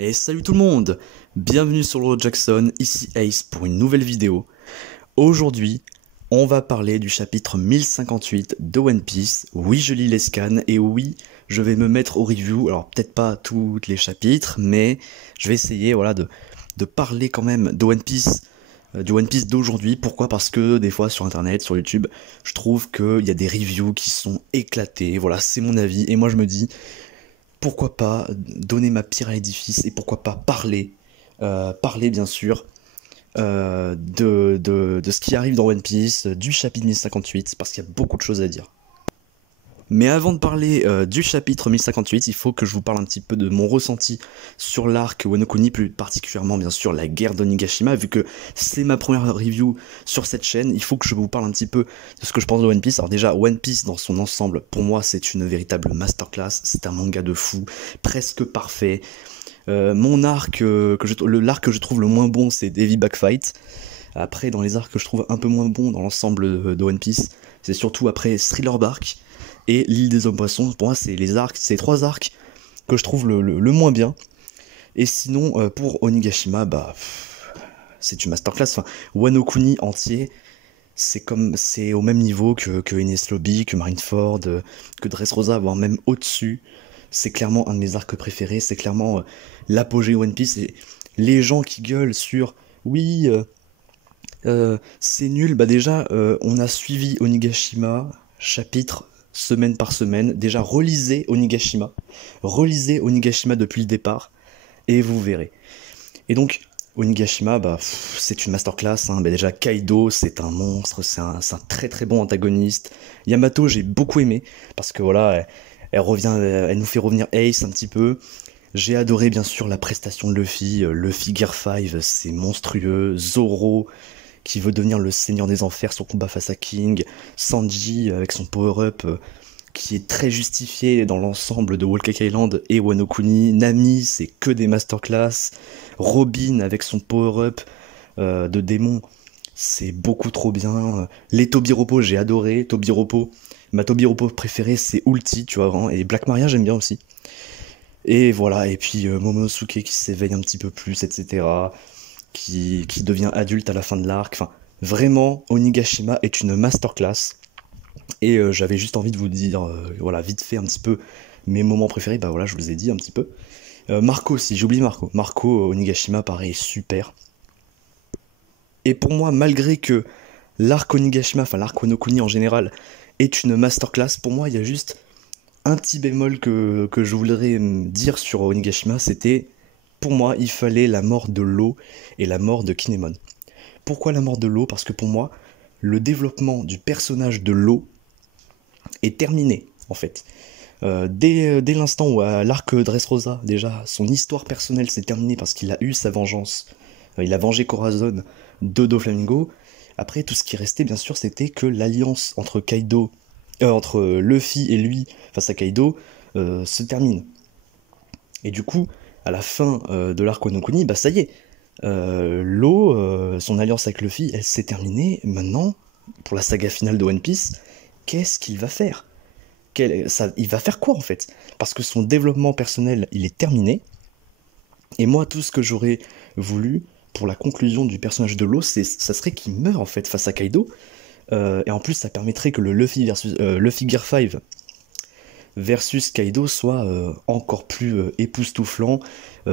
Et salut tout le monde! Bienvenue sur le Jackson, ici Ace pour une nouvelle vidéo. Aujourd'hui, on va parler du chapitre 1058 de One Piece. Oui, je lis les scans et oui, je vais me mettre au review. Alors peut-être pas tous les chapitres, mais je vais essayer de parler quand même de One Piece, du One Piece d'aujourd'hui. Pourquoi? Parce que des fois sur internet, sur YouTube, je trouve qu'il y a des reviews qui sont éclatées. Voilà, c'est mon avis et moi je me dis pourquoi pas donner ma pierre à l'édifice et pourquoi pas parler bien sûr de ce qui arrive dans One Piece, du chapitre 1058, parce qu'il y a beaucoup de choses à dire. Mais avant de parler du chapitre 1058, il faut que je vous parle un petit peu de mon ressenti sur l'arc Wano Kuni, plus particulièrement bien sûr la guerre d'Onigashima, vu que c'est ma première review sur cette chaîne, il faut que je vous parle un petit peu de ce que je pense de One Piece. Alors déjà, One Piece dans son ensemble, pour moi c'est une véritable masterclass, c'est un manga de fou, presque parfait. Mon arc, l'arc que je trouve le moins bon, c'est Heavy Backfight. Après, dans les arcs que je trouve un peu moins bons dans l'ensemble de One Piece, c'est surtout après Thriller Bark et l'île des hommes poissons. Pour moi, c'est ces trois arcs que je trouve le moins bien. Et sinon, pour Onigashima, c'est une masterclass. Enfin, Wano Kuni entier, c'est au même niveau que Enies Lobby, que Marineford, que Dressrosa, voire même au-dessus. C'est clairement un de mes arcs préférés, c'est clairement l'apogée One Piece. Et les gens qui gueulent sur oui, c'est nul, bah déjà, on a suivi Onigashima chapitre semaine par semaine. Déjà, relisez Onigashima depuis le départ, et vous verrez. Et donc, Onigashima, c'est une masterclass. Hein. Bah déjà, Kaido, c'est un monstre, c'est un très très bon antagoniste. Yamato, j'ai beaucoup aimé, parce que voilà, elle nous fait revenir Ace un petit peu. J'ai adoré bien sûr la prestation de Luffy, Luffy Gear 5, c'est monstrueux, Zoro qui veut devenir le seigneur des enfers, son combat face à King, Sanji avec son power-up qui est très justifié dans l'ensemble de Whole Cake Island et Wano Kuni, Nami c'est que des masterclass, Robin avec son power-up de démon, c'est beaucoup trop bien, les Tobiropo j'ai adoré, Tobiropo, ma Tobiropo préférée c'est Ulti, tu vois, hein, et Black Maria j'aime bien aussi. Et voilà, et puis Momonosuke qui s'éveille un petit peu plus, etc. Qui devient adulte à la fin de l'arc. Enfin, vraiment, Onigashima est une masterclass. Et j'avais juste envie de vous dire, voilà, vite fait un petit peu mes moments préférés. Bah voilà, je vous ai dit un petit peu. Marco aussi, j'oublie Marco. Marco, Onigashima, pareil, super. Et pour moi, malgré que l'arc Onigashima, enfin l'arc Wano Kuni en général, est une masterclass, pour moi, il y a juste un petit bémol que je voudrais dire sur Onigashima, c'était, pour moi, il fallait la mort de Law et la mort de Kinemon. Pourquoi la mort de Law? Parce que pour moi, le développement du personnage de Law est terminé, en fait. Dès l'instant où à l'arc Dressrosa, déjà, son histoire personnelle s'est terminée parce qu'il a eu sa vengeance. Il a vengé Corazon de Doflamingo. Après, tout ce qui restait, bien sûr, c'était que l'alliance entre entre Luffy et lui face à Kaido se termine. Et du coup, à la fin de l'arc Wano Kuni, bah ça y est, Law, son alliance avec Luffy, elle s'est terminée. Maintenant, pour la saga finale de One Piece, qu'est-ce qu'il va faire? Il va faire quoi en fait? Parce que son développement personnel, il est terminé. Et moi, tout ce que j'aurais voulu pour la conclusion du personnage de Law, ça serait qu'il meure en fait face à Kaido. Et en plus, ça permettrait que le Luffy Gear 5 versus Kaido soit encore plus époustouflant,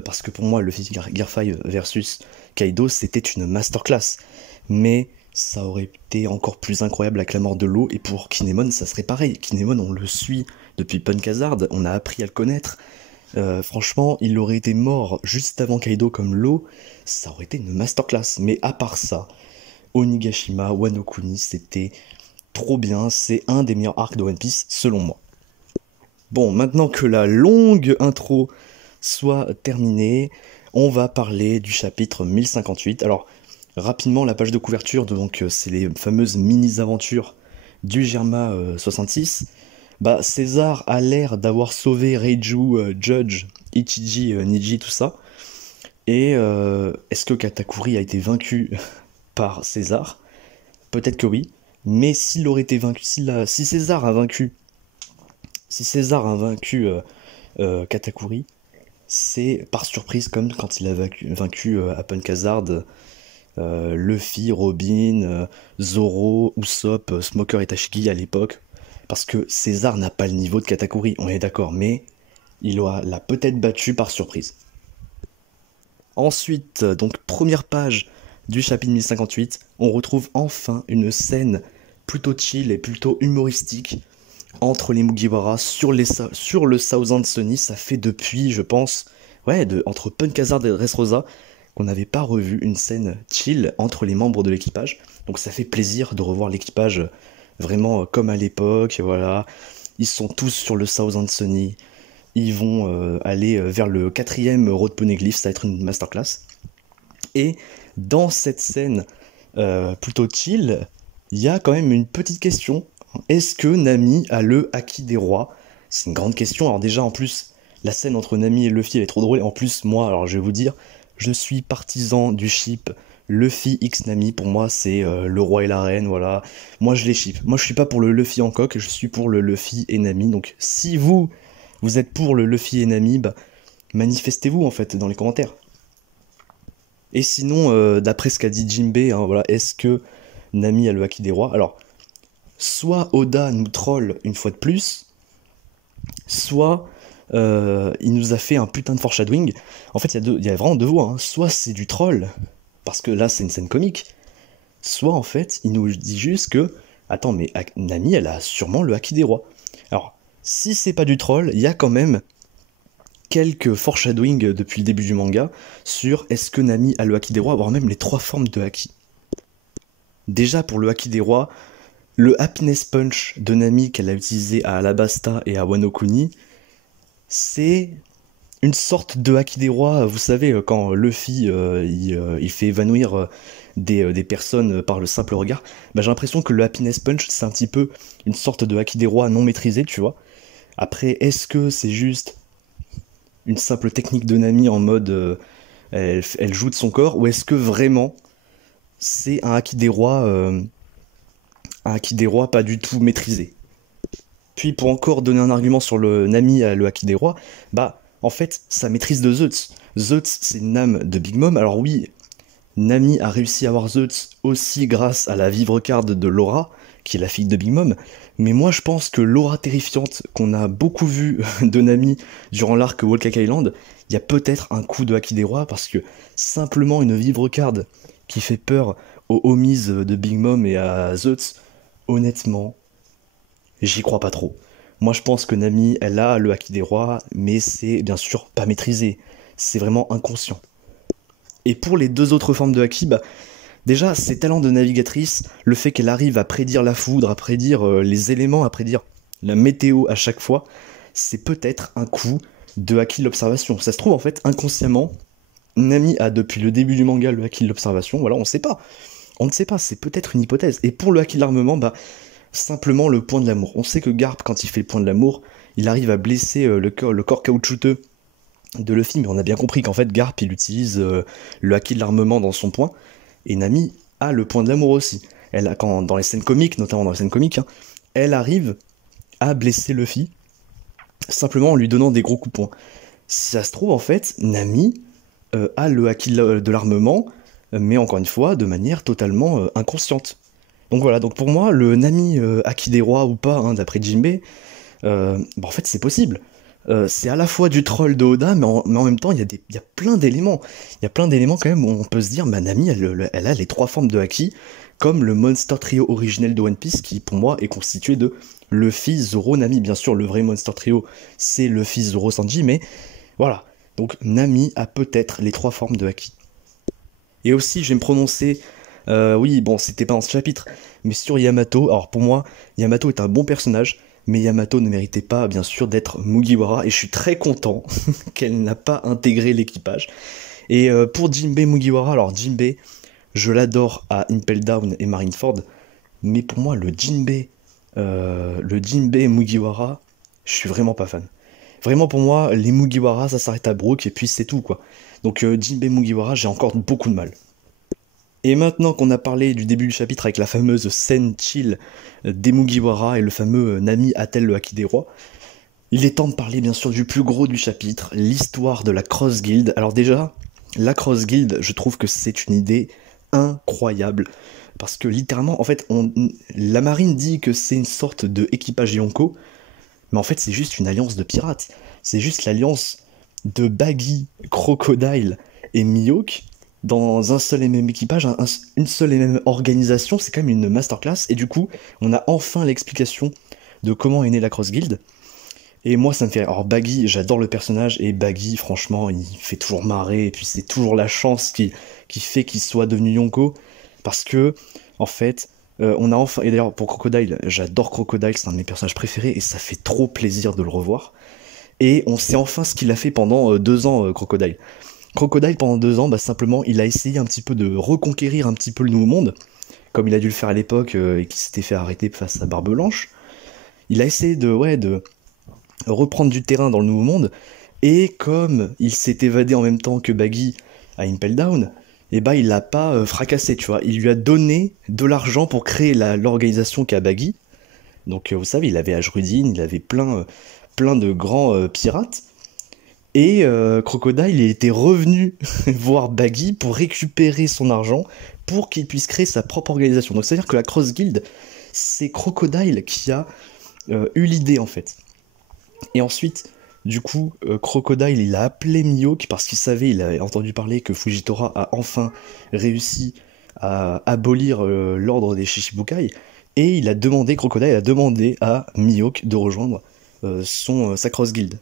parce que pour moi, Luffy Gear 5 versus Kaido, c'était une masterclass. Mais ça aurait été encore plus incroyable avec la mort de Law, et pour Kinemon, ça serait pareil. Kinemon, on le suit depuis Punk Hazard, on a appris à le connaître. Franchement, il aurait été mort juste avant Kaido comme Law, ça aurait été une masterclass. Mais à part ça, Onigashima, Wano Kuni, c'était trop bien, c'est un des meilleurs arcs de One Piece selon moi. Bon, maintenant que la longue intro soit terminée, on va parler du chapitre 1058. Alors, rapidement, la page de couverture, donc c'est les fameuses mini-aventures du Germa 66. Bah, César a l'air d'avoir sauvé Reiju, Judge, Ichiji, Niji, tout ça. Et est-ce que Katakuri a été vaincu par César? Peut-être que oui. Mais s'il aurait été vaincu, si César a vaincu Katakuri, c'est par surprise comme quand il a vaincu Apple Hazard, Luffy, Robin, Zoro, Usopp, Smoker et Tashigi à l'époque. Parce que César n'a pas le niveau de Katakuri, on est d'accord, mais l'a peut-être battu par surprise. Ensuite, donc première page du chapitre 1058, on retrouve enfin une scène plutôt chill et plutôt humoristique entre les Mugiwara sur le Thousand Sunny. Ça fait depuis, je pense, entre Punk Hazard et Dressrosa qu'on n'avait pas revu une scène chill entre les membres de l'équipage. Donc ça fait plaisir de revoir l'équipage vraiment comme à l'époque, voilà. Ils sont tous sur le Thousand Sunny. Ils vont aller vers le 4ème Road Poneglyph, ça va être une masterclass. Et dans cette scène plutôt chill, il y a quand même une petite question. Est-ce que Nami a le Haki des rois? C'est une grande question. Alors déjà, en plus, la scène entre Nami et Luffy, elle est trop drôle. Et en plus, moi, alors je vais vous dire, je suis partisan du ship Luffy X Nami. Pour moi, c'est le roi et la reine, voilà. Moi, je les ship. Moi, je suis pas pour le Luffy en coque, je suis pour le Luffy et Nami. Donc, si vous êtes pour le Luffy et Nami, bah, manifestez-vous, en fait, dans les commentaires. Et sinon, d'après ce qu'a dit Jinbei, hein, voilà, est-ce que Nami a le Haki des rois? Alors, soit Oda nous troll une fois de plus, soit il nous a fait un putain de foreshadowing. En fait, il y a vraiment deux voies, hein. Soit c'est du troll, parce que là c'est une scène comique, soit en fait il nous dit juste que, attends, mais Nami elle a sûrement le Haki des rois. Alors, si c'est pas du troll, il y a quand même quelques foreshadowing depuis le début du manga sur est-ce que Nami a le Haki des rois, voire même les 3 formes de Haki. Déjà pour le Haki des rois, le Happiness Punch de Nami qu'elle a utilisé à Alabasta et à Wano Kuni, c'est une sorte de Haki des rois. Vous savez, quand Luffy il fait évanouir des personnes par le simple regard, bah, j'ai l'impression que le Happiness Punch c'est un petit peu une sorte de Haki des rois non maîtrisé, tu vois. Après, est-ce que c'est juste une simple technique de Nami en mode elle joue de son corps, ou est-ce que vraiment c'est un Haki des rois pas du tout maîtrisé? Puis pour encore donner un argument sur le Nami à le Haki des rois, bah en fait sa maîtrise de Zeus. Zeus c'est une âme de Big Mom, alors oui, Nami a réussi à avoir Zeus aussi grâce à la vivre card de Laura, qui est la fille de Big Mom, mais moi je pense que l'aura terrifiante qu'on a beaucoup vue de Nami durant l'arc Whole Island, il y a peut-être un coup de Haki des rois, parce que simplement une vivre card qui fait peur aux homies de Big Mom et à Zeus, honnêtement, j'y crois pas trop. Moi je pense que Nami, elle a le Haki des rois, mais c'est bien sûr pas maîtrisé. C'est vraiment inconscient. Et pour les 2 autres formes de Haki, bah, déjà ses talents de navigatrice, le fait qu'elle arrive à prédire la foudre, à prédire les éléments, à prédire la météo à chaque fois, c'est peut-être un coup de Haki de l'observation. Ça se trouve en fait inconsciemment, Nami a depuis le début du manga le Haki de l'observation, voilà, on sait pas. On ne sait pas, c'est peut-être une hypothèse. Et pour le Haki de l'armement, bah, simplement le point de l'amour. On sait que Garp, quand il fait le point de l'amour, il arrive à blesser le corps caoutchouteux de Luffy, mais on a bien compris qu'en fait Garp il utilise le Haki de l'armement dans son point, et Nami a le point de l'amour aussi. Elle a, dans les scènes comiques, notamment dans les scènes comiques, hein, elle arrive à blesser Luffy simplement en lui donnant des gros coups de poing. Si ça se trouve en fait, Nami a le Haki de l'armement, mais encore une fois de manière totalement inconsciente. Donc voilà, donc pour moi, le Nami Haki des rois ou pas, hein, d'après Jinbei, bah en fait c'est possible. C'est à la fois du troll de Oda, mais en même temps, il y a plein d'éléments. Il y a plein d'éléments quand même où on peut se dire, bah Nami, elle a les 3 formes de Haki, comme le Monster Trio originel de One Piece, qui pour moi est constitué de Luffy, Zoro, Nami. Bien sûr, le vrai Monster Trio, c'est Luffy, Zoro, Sanji, mais voilà. Donc Nami a peut-être les 3 formes de Haki. Et aussi, je vais me prononcer, oui, bon, c'était pas dans ce chapitre, mais sur Yamato. Alors pour moi, Yamato est un bon personnage, mais Yamato ne méritait pas, bien sûr, d'être Mugiwara, et je suis très content qu'elle n'a pas intégré l'équipage. Et pour Jinbei Mugiwara, alors Jinbei, je l'adore à Impel Down et Marineford, mais pour moi, le Jinbei Mugiwara, je suis vraiment pas fan. Vraiment, pour moi, les Mugiwara, ça s'arrête à Brook, et puis c'est tout, quoi. Donc Jinbei Mugiwara, j'ai encore beaucoup de mal. Et maintenant qu'on a parlé du début du chapitre avec la fameuse scène chill des Mugiwara et le fameux Nami a-t-elle le Haki des rois, Il est temps de parler bien sûr du plus gros du chapitre, l'histoire de la Cross Guild. Alors déjà, la Cross Guild, je trouve que c'est une idée incroyable. Parce que littéralement, en fait, la marine dit que c'est une sorte de équipage Yonko, mais en fait c'est juste une alliance de pirates. C'est juste l'alliance de Baggy, Crocodile et Mihawk dans un seul et même équipage, une seule et même organisation. C'est quand même une masterclass. Et du coup, on a enfin l'explication de comment est née la Cross Guild. Et moi, ça me fait... Alors, Baggy, j'adore le personnage, et Baggy, franchement, il fait toujours marrer, et puis c'est toujours la chance qui fait qu'il soit devenu Yonko, parce que, en fait, on a enfin... Et d'ailleurs, pour Crocodile, j'adore Crocodile, c'est un de mes personnages préférés, et ça fait trop plaisir de le revoir. Et on sait enfin ce qu'il a fait pendant 2 ans, Crocodile. Crocodile, pendant 2 ans, bah, simplement, il a essayé un petit peu de reconquérir un petit peu le Nouveau Monde, comme il a dû le faire à l'époque, et qui s'était fait arrêter face à Barbe Blanche. Il a essayé de reprendre du terrain dans le Nouveau Monde, et comme il s'est évadé en même temps que Baggy à Impel Down, et bah il l'a pas fracassé, tu vois. Il lui a donné de l'argent pour créer l'organisation qu'a Baggy. Donc vous savez, il avait Ajrudine, il avait plein de grands pirates, et Crocodile il était revenu voir Baggy pour récupérer son argent pour qu'il puisse créer sa propre organisation. Donc c'est à dire que la Cross Guild, c'est Crocodile qui a eu l'idée en fait. Et ensuite, du coup, Crocodile, il a appelé Mihawk parce qu'il savait, il avait entendu parler que Fujitora a enfin réussi à abolir l'ordre des Shichibukai, et Crocodile a demandé à Mihawk de rejoindre sa Cross Guild.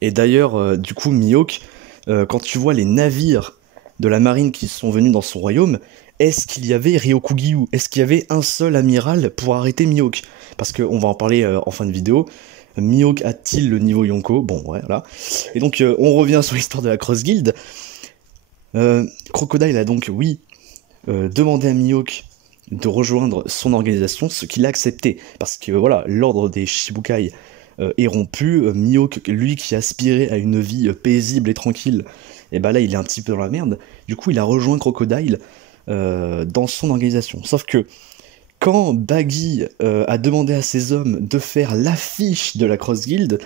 Et d'ailleurs, du coup, Mihawk, quand tu vois les navires de la marine qui sont venus dans son royaume, est-ce qu'il y avait Ryokugyu? Est-ce qu'il y avait un seul amiral pour arrêter Mihawk? Parce qu'on va en parler en fin de vidéo. Mihawk a-t-il le niveau Yonko? Bon, ouais, voilà. Et donc, on revient sur l'histoire de la Cross Guild. Crocodile a donc, oui, demandé à Mihawk de rejoindre son organisation, ce qu'il a accepté. Parce que, voilà, l'ordre des Shichibukai est rompu. Mihawk, lui qui aspirait à une vie paisible et tranquille, et bah là, il est un petit peu dans la merde. Du coup, il a rejoint Crocodile dans son organisation. Sauf que, quand Baggy a demandé à ses hommes de faire l'affiche de la Cross Guild,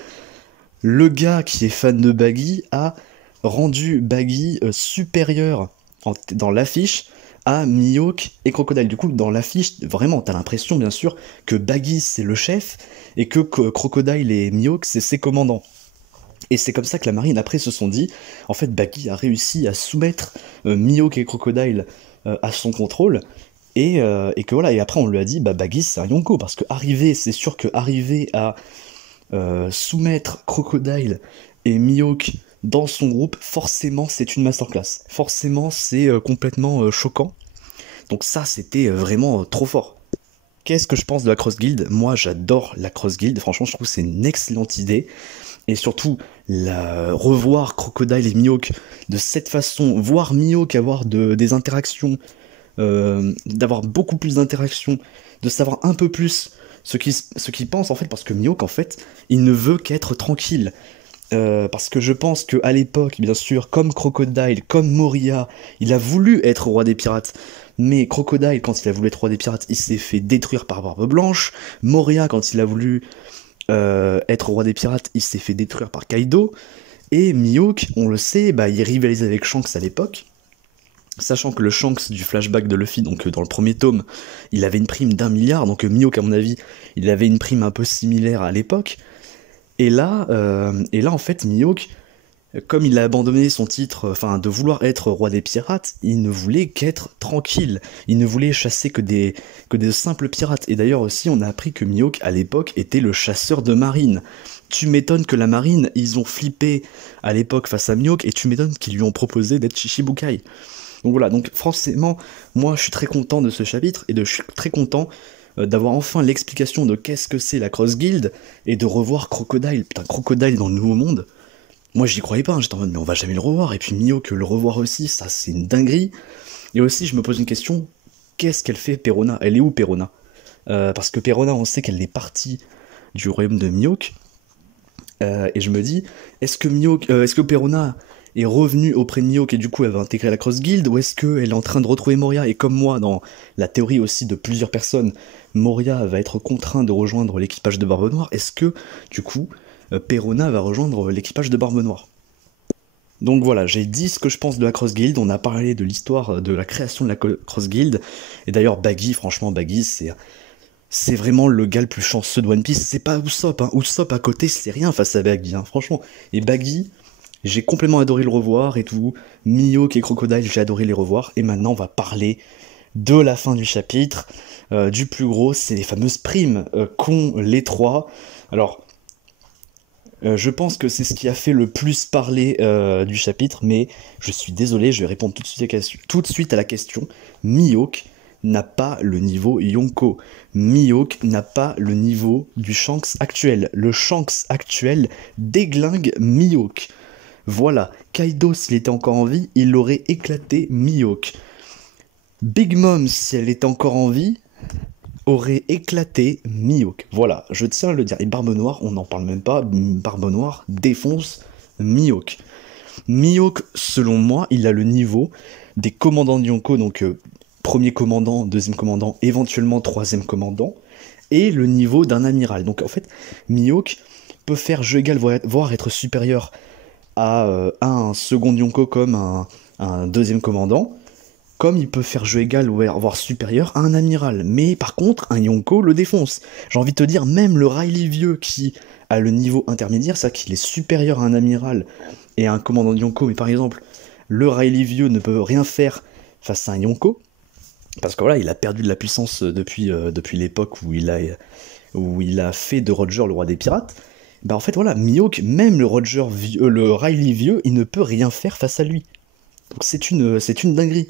le gars qui est fan de Baggy a rendu Baggy supérieur dans l'affiche à Mihawk et Crocodile. Du coup, dans l'affiche, vraiment, t'as l'impression, bien sûr, que Baggy c'est le chef et que Crocodile et Mihawk c'est ses commandants. Et c'est comme ça que la marine après se sont dit, en fait, Baggy a réussi à soumettre Mihawk et Crocodile à son contrôle. Et que voilà, et après on lui a dit, bah Baggy c'est un Yonko, parce que c'est sûr que arriver à soumettre Crocodile et Mihawk dans son groupe, forcément c'est une masterclass. Forcément c'est complètement choquant. Donc ça c'était vraiment trop fort. Qu'est-ce que je pense de la Cross Guild? Moi j'adore la Cross Guild, franchement je trouve que c'est une excellente idée. Et surtout, revoir Crocodile et Mihawk de cette façon, voir Mihawk avoir des interactions, d'avoir beaucoup plus d'interactions, de savoir un peu plus ce qu'il pense en fait, parce que Mihawk en fait, il ne veut qu'être tranquille. Parce que je pense qu'à l'époque, bien sûr, comme Crocodile, comme Moria, il a voulu être roi des pirates, mais Crocodile, quand il a voulu être roi des pirates, il s'est fait détruire par Barbe Blanche. Moria, quand il a voulu être roi des pirates, il s'est fait détruire par Kaido. Et Mihawk, on le sait, bah, il rivalisait avec Shanks à l'époque. Sachant que le Shanks du flashback de Luffy, donc dans le premier tome, il avait une prime d'1 milliard, donc Mihawk à mon avis, il avait une prime un peu similaire à l'époque. Et là en fait, Mihawk, comme il a abandonné son titre, enfin de vouloir être roi des pirates, il ne voulait qu'être tranquille. Il ne voulait chasser que des simples pirates. Et d'ailleurs aussi, on a appris que Mihawk à l'époque était le chasseur de marine. Tu m'étonnes que la marine, ils ont flippé à l'époque face à Mihawk, et tu m'étonnes qu'ils lui ont proposé d'être Shichibukai. Donc voilà, donc forcément, moi je suis très content de ce chapitre, et je suis très content d'avoir enfin l'explication de qu'est-ce que c'est la Cross Guild, et de revoir Crocodile. Putain, Crocodile dans le Nouveau Monde, moi j'y croyais pas, hein. J'étais en mode mais on va jamais le revoir, et puis Mihawk le revoir aussi, ça c'est une dinguerie. Et aussi je me pose une question, qu'est-ce qu'elle fait Perona? Elle est où Perona? Parce que Perona, on sait qu'elle est partie du royaume de Mihawk, et je me dis, est-ce que Perona est revenue auprès de Mihawk et du coup elle va intégrer la Cross Guild, ou est-ce qu'elle est en train de retrouver Moria, et comme moi, dans la théorie aussi de plusieurs personnes, Moria va être contraint de rejoindre l'équipage de Barbe Noire? Est-ce que, du coup, Perona va rejoindre l'équipage de Barbe Noire. Donc voilà, j'ai dit ce que je pense de la Cross Guild, on a parlé de l'histoire de la création de la Cross Guild, et d'ailleurs Baggy, franchement Baggy c'est vraiment le gars le plus chanceux de One Piece, c'est pas Usopp, hein. Usopp à côté c'est rien face à Baggy, hein, franchement. Et Baggy, j'ai complètement adoré le revoir et tout, Mihawk et Crocodile j'ai adoré les revoir, et maintenant on va parler de la fin du chapitre, du plus gros, c'est les fameuses primes qu'ont les trois. Alors, je pense que c'est ce qui a fait le plus parler du chapitre, mais je suis désolé, je vais répondre tout de suite à la question. Mihawk n'a pas le niveau Yonko. Mihawk n'a pas le niveau du Shanks actuel. Le Shanks actuel déglingue Mihawk. Voilà, Kaido, s'il était encore en vie, il aurait éclaté Mihawk. Big Mom, si elle était encore en vie, aurait éclaté Mihawk. Voilà, je tiens à le dire. Et Barbe Noire, on n'en parle même pas, Barbe Noire défonce Mihawk. Mihawk, selon moi, il a le niveau des commandants de Yonko, donc premier commandant, deuxième commandant, éventuellement troisième commandant, et le niveau d'un amiral. Donc en fait, Mihawk peut faire jeu égal, voire être supérieur à un second Yonko comme un deuxième commandant, comme il peut faire jeu égal ou voire supérieur à un amiral. Mais par contre, un Yonko le défonce. J'ai envie de te dire, même le Riley vieux qui a le niveau intermédiaire, c'est-à-dire qu'il est supérieur à un amiral et à un commandant de Yonko, mais par exemple, le Riley vieux ne peut rien faire face à un Yonko, parce que voilà, il a perdu de la puissance depuis l'époque où il a fait de Roger le roi des pirates. Bah en fait voilà, Mihawk, même le Riley vieux, il ne peut rien faire face à lui. Donc c'est une dinguerie.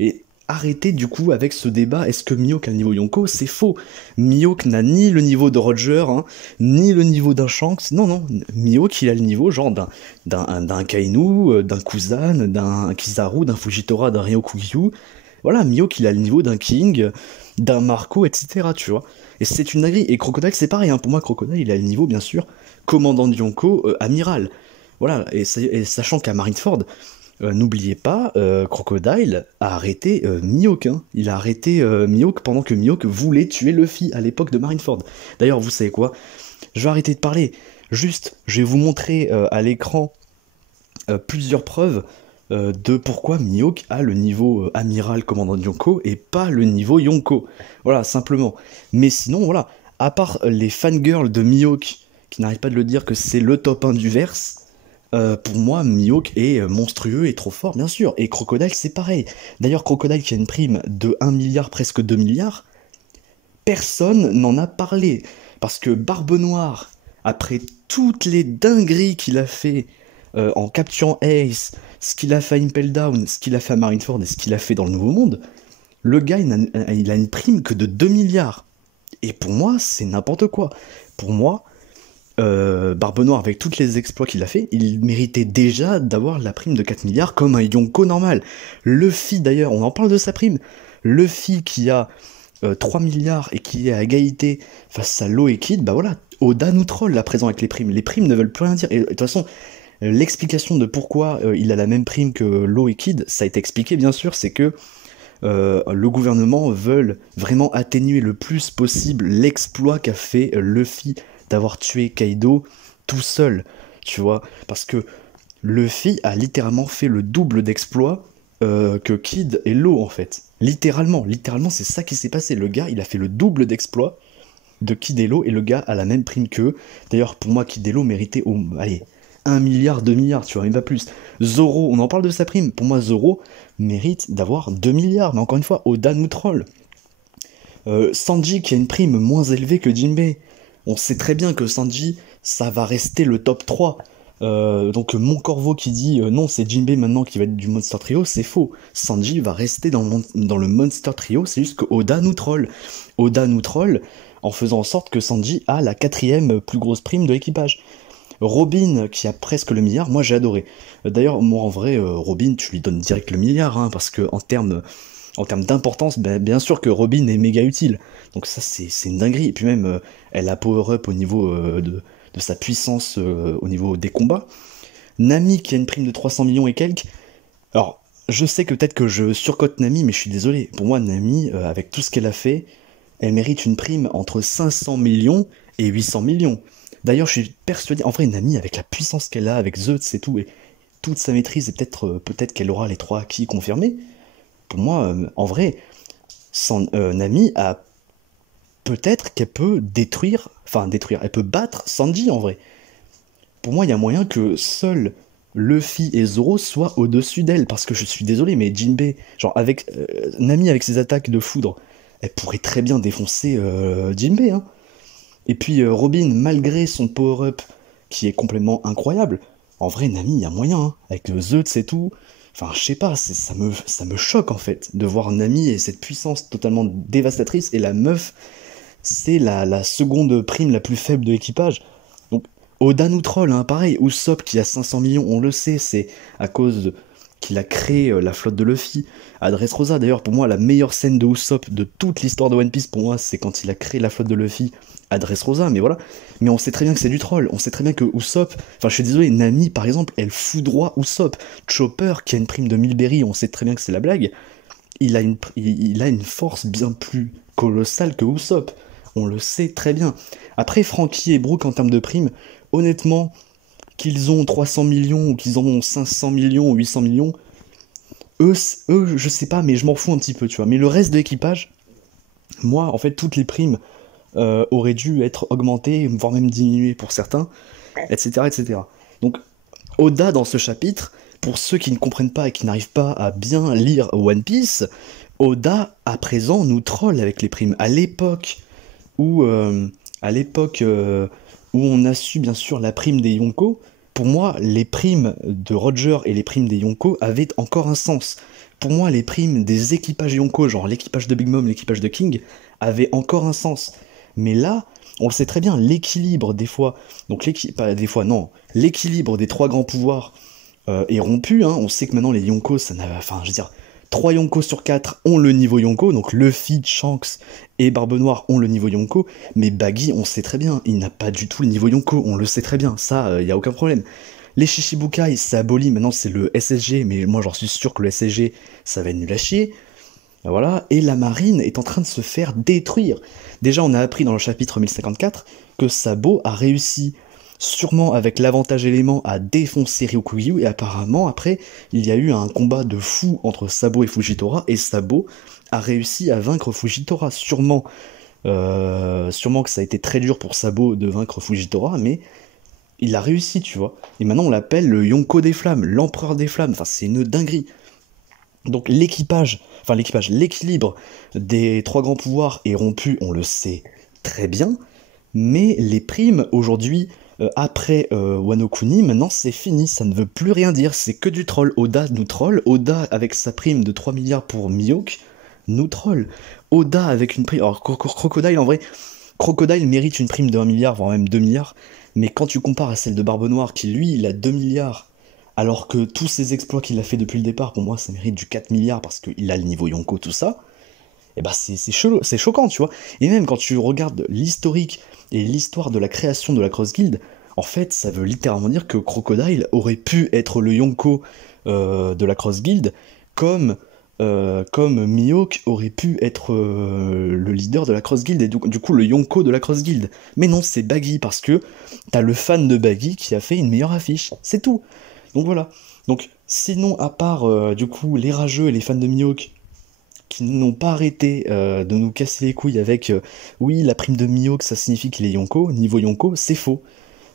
Et arrêtez du coup avec ce débat, est-ce que Mihawk a le niveau Yonko? C'est faux. Mihawk n'a ni le niveau de Roger, hein, ni le niveau d'un Shanks. Non, Mihawk il a le niveau genre d'un Kainu, d'un Kuzan, d'un Kizaru, d'un Fujitora, d'un Ryokugyu. Voilà, Mihawk il a le niveau d'un King, d'un Marco, etc. Tu vois. Et c'est une dinguerie. Et Crocodile c'est pareil, hein. Pour moi Crocodile il a le niveau bien sûr, commandant de Yonko, amiral. Voilà, et sachant qu'à Marineford, n'oubliez pas, Crocodile a arrêté Mihawk. Hein. Il a arrêté Mihawk pendant que Mihawk voulait tuer Luffy à l'époque de Marineford. D'ailleurs, vous savez quoi? Je vais arrêter de parler. Juste, je vais vous montrer à l'écran plusieurs preuves de pourquoi Mihawk a le niveau amiral commandant de Yonko et pas le niveau Yonko. Voilà, simplement. Mais sinon, voilà, à part les fangirls de Mihawk qui n'arrêtent pas de le dire que c'est le top 1 du verse, pour moi, Mihawk est monstrueux et trop fort, bien sûr. Et Crocodile, c'est pareil. D'ailleurs, Crocodile qui a une prime de 1 milliard, presque 2 milliards, personne n'en a parlé. Parce que Barbe Noire, après toutes les dingueries qu'il a fait en capturant Ace, ce qu'il a fait à Impel Down, ce qu'il a fait à Marineford et ce qu'il a fait dans le Nouveau Monde, le gars, il a une prime que de 2 milliards. Et pour moi, c'est n'importe quoi. Pour moi, Barbe Noire, avec tous les exploits qu'il a fait, il méritait déjà d'avoir la prime de 4 milliards comme un Yonko normal. Luffy d'ailleurs, on en parle de sa prime. Luffy qui a 3 milliards et qui est à égalité face à Law et Kid, bah voilà, Oda nous troll à présent avec les primes. Les primes ne veulent plus rien dire. Et de toute façon, l'explication de pourquoi il a la même prime que Law et Kid, ça a été expliqué bien sûr, c'est que le gouvernement veut vraiment atténuer le plus possible l'exploit qu'a fait Luffy d'avoir tué Kaido tout seul, tu vois, parce que Luffy a littéralement fait le double d'exploit que Kid et Law en fait. Littéralement, c'est ça qui s'est passé. Le gars, il a fait le double d'exploit de Kid et Law et le gars a la même prime qu'eux. D'ailleurs, pour moi, Kid et Law méritait, allez, 1 milliard, 2 milliards, tu vois, même pas plus. Zoro, on en parle de sa prime. Pour moi, Zoro mérite d'avoir 2 milliards, mais encore une fois, Oda nous troll. Sanji qui a une prime moins élevée que Jinbei. On sait très bien que Sanji, ça va rester le top 3. Donc Mon Corvo qui dit non, c'est Jinbei maintenant qui va être du Monster Trio, c'est faux. Sanji va rester dans le Monster Trio, c'est juste que Oda nous troll. Oda nous troll en faisant en sorte que Sanji a la 4ème plus grosse prime de l'équipage. Robin qui a presque le milliard, moi j'ai adoré. D'ailleurs, moi en vrai, Robin, tu lui donnes direct le milliard, hein, parce que en termes d'importance, bien sûr que Robin est méga utile. Donc ça, c'est une dinguerie. Et puis même, elle a power-up au niveau de sa puissance, au niveau des combats. Nami qui a une prime de 300 millions et quelques. Alors, je sais que peut-être que je surcote Nami, mais je suis désolé. Pour moi, Nami, avec tout ce qu'elle a fait, elle mérite une prime entre 500 millions et 800 millions. D'ailleurs, je suis persuadé, en vrai, Nami, avec la puissance qu'elle a, avec Zeus et tout, et toute sa maîtrise, et peut-être qu'elle aura les 3 acquis confirmés, pour moi, en vrai, Nami a peut-être qu'elle peut détruire, elle peut battre Sanji en vrai. Pour moi, il y a moyen que seul Luffy et Zoro soient au-dessus d'elle, parce que je suis désolé, mais Jinbei, genre avec Nami avec ses attaques de foudre, elle pourrait très bien défoncer Jinbei, hein. Et puis Robin, malgré son power-up qui est complètement incroyable, en vrai, Nami, il y a moyen, hein, avec Zeus et tout. Enfin, je sais pas, ça me choque en fait de voir Nami et cette puissance totalement dévastatrice, et la meuf, c'est la seconde prime la plus faible de l'équipage. Donc, Oda nous troll, hein, pareil. Usopp qui a 500 millions, on le sait, c'est à cause qu'il a créé la flotte de Luffy. À Dressrosa, d'ailleurs, pour moi, la meilleure scène de Usopp de toute l'histoire de One Piece, pour moi, c'est quand il a créé la flotte de Luffy à Dressrosa, mais voilà. Mais on sait très bien que c'est du troll, on sait très bien que Usopp, enfin je suis désolé, Nami par exemple, elle foudroie Usopp. Chopper, qui a une prime de 1000 berries, on sait très bien que c'est la blague, il a une force bien plus colossale que Usopp. On le sait très bien. Après, Franky et Brook, en termes de primes, honnêtement, qu'ils ont 300 millions, ou qu'ils en ont 500 millions, ou 800 millions, eux, je sais pas, mais je m'en fous un petit peu, tu vois. Mais le reste de l'équipage, moi, en fait, toutes les primes auraient dû être augmentées, voire même diminuées pour certains, etc., etc. Donc, Oda, dans ce chapitre, pour ceux qui ne comprennent pas et qui n'arrivent pas à bien lire One Piece, Oda, à présent, nous troll avec les primes. Où, euh, où on a su bien sûr la prime des Yonko, pour moi, les primes de Roger et les primes des Yonko avaient encore un sens. Pour moi, les primes des équipages Yonko, genre l'équipage de Big Mom, l'équipage de King, avaient encore un sens. Mais là, on le sait très bien, l'équilibre des fois, donc pas des fois, non, l'équilibre des 3 grands pouvoirs est rompu, hein. On sait que maintenant les Yonko, enfin, je veux dire, 3 Yonko sur 4 ont le niveau Yonko, donc Luffy, Shanks et Barbe Noire ont le niveau Yonko, mais Baggy, on sait très bien, il n'a pas du tout le niveau Yonko, on le sait très bien, ça, il n'y a aucun problème. Les Shichibukai, c'est aboli, maintenant c'est le SSG, mais moi j'en suis sûr que le SSG, ça va être nul à chier. Voilà, et la marine est en train de se faire détruire. Déjà, on a appris dans le chapitre 1054 que Sabo a réussi, sûrement avec l'avantage élément, à défoncer Ryukugyu, et apparemment, après, il y a eu un combat de fou entre Sabo et Fujitora, et Sabo a réussi à vaincre Fujitora. Sûrement que ça a été très dur pour Sabo de vaincre Fujitora, mais il a réussi, tu vois. Et maintenant, on l'appelle le Yonko des Flammes, l'empereur des Flammes, enfin, c'est une dinguerie. Donc l'équilibre des 3 grands pouvoirs est rompu, on le sait très bien, mais les primes aujourd'hui, après Wano Kuni, maintenant c'est fini, ça ne veut plus rien dire, c'est que du troll. Oda nous troll, Oda avec sa prime de 3 milliards pour Mihawk, nous troll. Oda avec une prime, alors Crocodile en vrai, Crocodile mérite une prime de 1 milliard, voire même 2 milliards, mais quand tu compares à celle de Barbe Noire, qui lui, il a 2 milliards, alors que tous ces exploits qu'il a fait depuis le départ, pour moi, ça mérite du 4 milliards parce qu'il a le niveau Yonko, tout ça, et bah c'est choquant, tu vois. Et même quand tu regardes l'historique et l'histoire de la création de la Cross Guild, en fait, ça veut littéralement dire que Crocodile aurait pu être le Yonko de la Cross Guild, comme Mihawk aurait pu être le leader de la Cross Guild, et du coup le Yonko de la Cross Guild. Mais non, c'est Baggy, parce que t'as le fan de Baggy qui a fait une meilleure affiche, c'est tout. Donc voilà. Donc sinon, à part du coup les rageux et les fans de Mihawk qui n'ont pas arrêté de nous casser les couilles avec oui, la prime de Mihawk ça signifie qu'il est Yonko, niveau Yonko, c'est faux.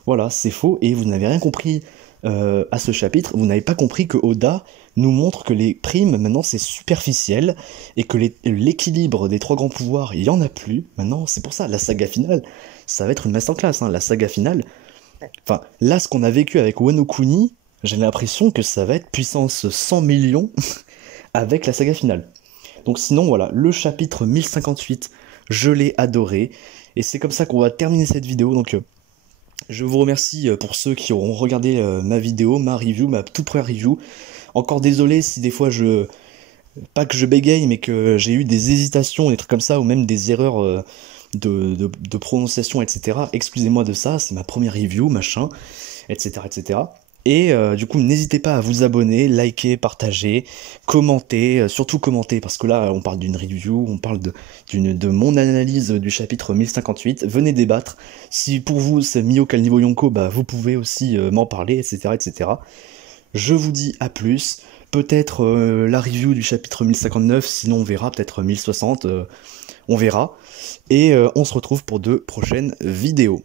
Voilà, c'est faux, et vous n'avez rien compris à ce chapitre, vous n'avez pas compris que Oda nous montre que les primes maintenant c'est superficiel, et que l'équilibre des 3 grands pouvoirs, il y en a plus. Maintenant, c'est pour ça, la saga finale, ça va être une masterclass, hein, la saga finale. Enfin, là, ce qu'on a vécu avec Wano Kuni, j'ai l'impression que ça va être puissance 100 millions avec la saga finale. Donc sinon, voilà, le chapitre 1058, je l'ai adoré. Et c'est comme ça qu'on va terminer cette vidéo. Donc je vous remercie pour ceux qui auront regardé ma vidéo, ma review, ma toute première review. Encore désolé si des fois pas que je bégaye, mais que j'ai eu des hésitations, des trucs comme ça, ou même des erreurs de prononciation, etc. Excusez-moi de ça, c'est ma première review, machin, etc., etc. Et du coup, n'hésitez pas à vous abonner, liker, partager, commenter, surtout commenter, parce que là, on parle d'une review, on parle de mon analyse du chapitre 1058. Venez débattre. Si pour vous c'est Mio quel niveau Yonko, bah vous pouvez aussi m'en parler, etc., etc. Je vous dis à plus. Peut-être la review du chapitre 1059, sinon on verra, peut-être 1060, on verra. Et on se retrouve pour de prochaines vidéos.